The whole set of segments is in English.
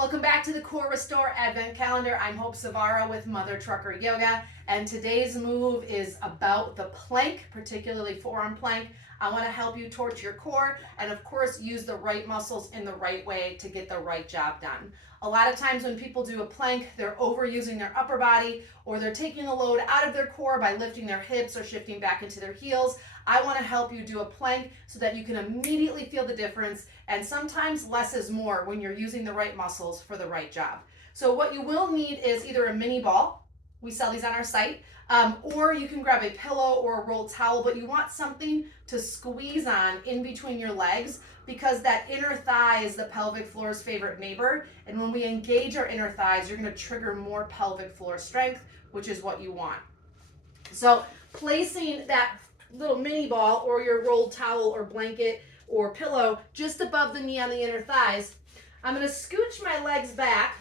Welcome back to the Core Restore Advent Calendar. I'm Hope Savara with Mother Trucker Yoga, and today's move is about the plank, particularly forearm plank. I want to help you torch your core and, of course, use the right muscles in the right way to get the right job done. A lot of times when people do a plank, they're overusing their upper body or they're taking a load out of their core by lifting their hips or shifting back into their heels. I want to help you do a plank so that you can immediately feel the difference, and sometimes less is more when you're using the right muscles for the right job. So what you will need is either a mini ball, we sell these on our site, or you can grab a pillow or a rolled towel, but you want something to squeeze on in between your legs because that inner thigh is the pelvic floor's favorite neighbor, and when we engage our inner thighs, you're going to trigger more pelvic floor strength, which is what you want. So placing that little mini ball or your rolled towel or blanket or pillow just above the knee on the inner thighs, I'm going to scooch my legs back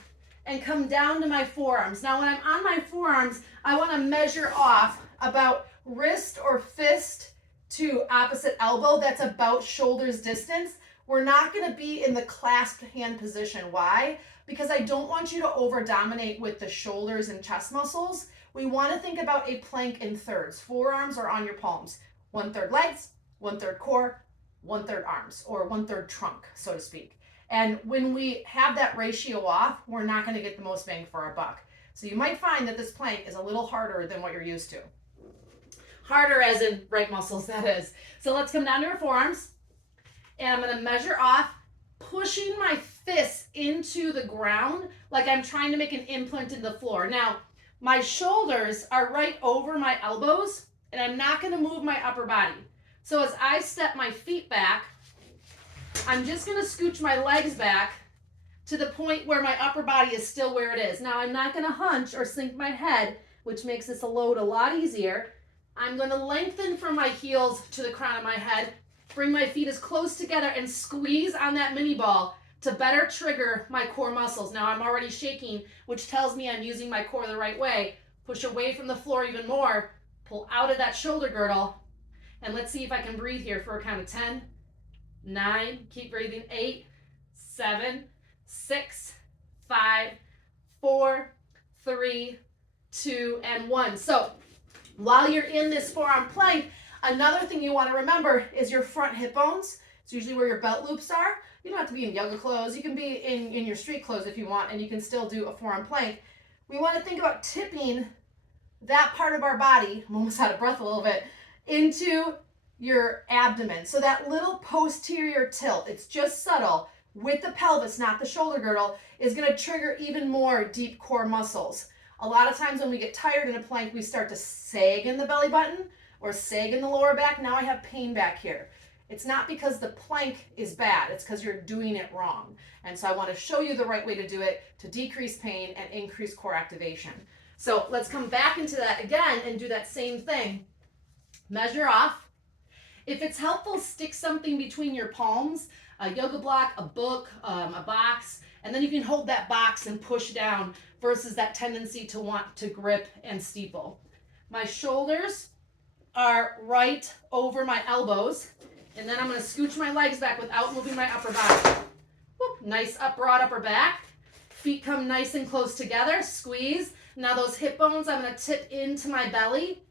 and come down to my forearms. Now when I'm on my forearms, I want to measure off about wrist or fist to opposite elbow. That's about shoulders distance. We're not going to be in the clasped hand position. Why? Because I don't want you to over dominate with the shoulders and chest muscles. We want to think about a plank in thirds. Forearms are on your palms. 1/3 legs, 1/3 core, 1/3 arms, or 1/3 trunk, so to speak. And when we have that ratio off, we're not going to get the most bang for our buck. So you might find that this plank is a little harder than what you're used to. Harder as in right muscles, that is. So let's come down to our forearms. And I'm going to measure off, pushing my fists into the ground like I'm trying to make an imprint in the floor. Now, my shoulders are right over my elbows, and I'm not going to move my upper body. So as I step my feet back, I'm just going to scooch my legs back to the point where my upper body is still where it is. Now, I'm not going to hunch or sink my head, which makes this load a lot easier. I'm going to lengthen from my heels to the crown of my head, bring my feet as close together and squeeze on that mini ball to better trigger my core muscles. Now I'm already shaking, which tells me I'm using my core the right way. Push away from the floor even more, pull out of that shoulder girdle, and let's see if I can breathe here for a count of 10, 9, keep breathing, 8, 7, 6, 5, 4, 3, 2, and 1. So while you're in this forearm plank, another thing you want to remember is your front hip bones. It's usually where your belt loops are. You don't have to be in yoga clothes. You can be in your street clothes if you want, and you can still do a forearm plank. We want to think about tipping that part of our body, I'm almost out of breath a little bit, into your abdomen. So that little posterior tilt, it's just subtle, with the pelvis, not the shoulder girdle, is going to trigger even more deep core muscles. A lot of times when we get tired in a plank, we start to sag in the belly button or sag in the lower back. Now I have pain back here. It's not because the plank is bad, it's because you're doing it wrong. And so I want to show you the right way to do it to decrease pain and increase core activation. So let's come back into that again and do that same thing. Measure off. If it's helpful, stick something between your palms, a yoga block, a book, a box, and then you can hold that box and push down versus that tendency to want to grip and steeple. My shoulders are right over my elbows, and then I'm going to scooch my legs back without moving my upper body. Whoop, nice broad upper back. Feet come nice and close together, squeeze. Now those hip bones, I'm going to tip into my belly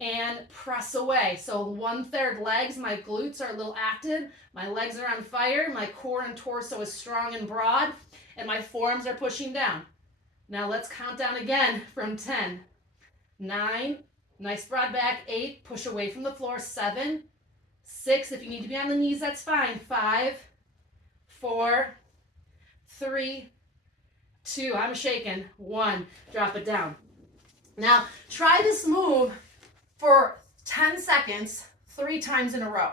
and press away. So 1/3 legs, my glutes are a little active, my legs are on fire, my core and torso is strong and broad, and my forearms are pushing down. Now let's count down again from 10, 9, nice broad back, 8, push away from the floor, 7, 6, if you need to be on the knees, that's fine, 5, 4, 3, 2, I'm shaking, 1, drop it down. Now try this move for 10 seconds, 3 times in a row.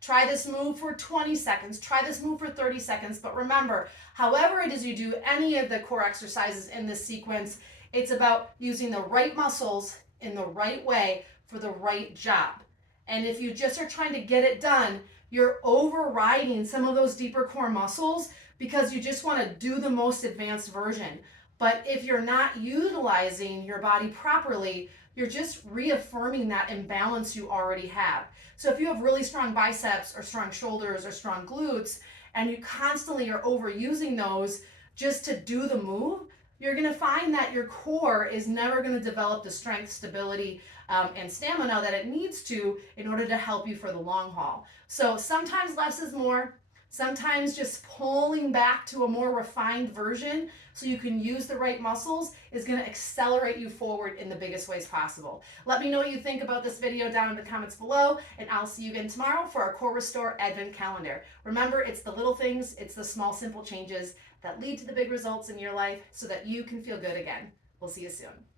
Try this move for 20 seconds. Try this move for 30 seconds. But remember, however it is you do any of the core exercises in this sequence, it's about using the right muscles in the right way for the right job. And if you just are trying to get it done, you're overriding some of those deeper core muscles because you just want to do the most advanced version. But if you're not utilizing your body properly, you're just reaffirming that imbalance you already have. So if you have really strong biceps or strong shoulders or strong glutes, and you constantly are overusing those, just to do the move, you're going to find that your core is never going to develop the strength, stability, and stamina that it needs to in order to help you for the long haul. So sometimes less is more. Sometimes just pulling back to a more refined version so you can use the right muscles is going to accelerate you forward in the biggest ways possible. Let me know what you think about this video down in the comments below, and I'll see you again tomorrow for our Core Restore Advent Calendar. Remember, it's the little things, it's the small, simple changes that lead to the big results in your life so that you can feel good again. We'll see you soon.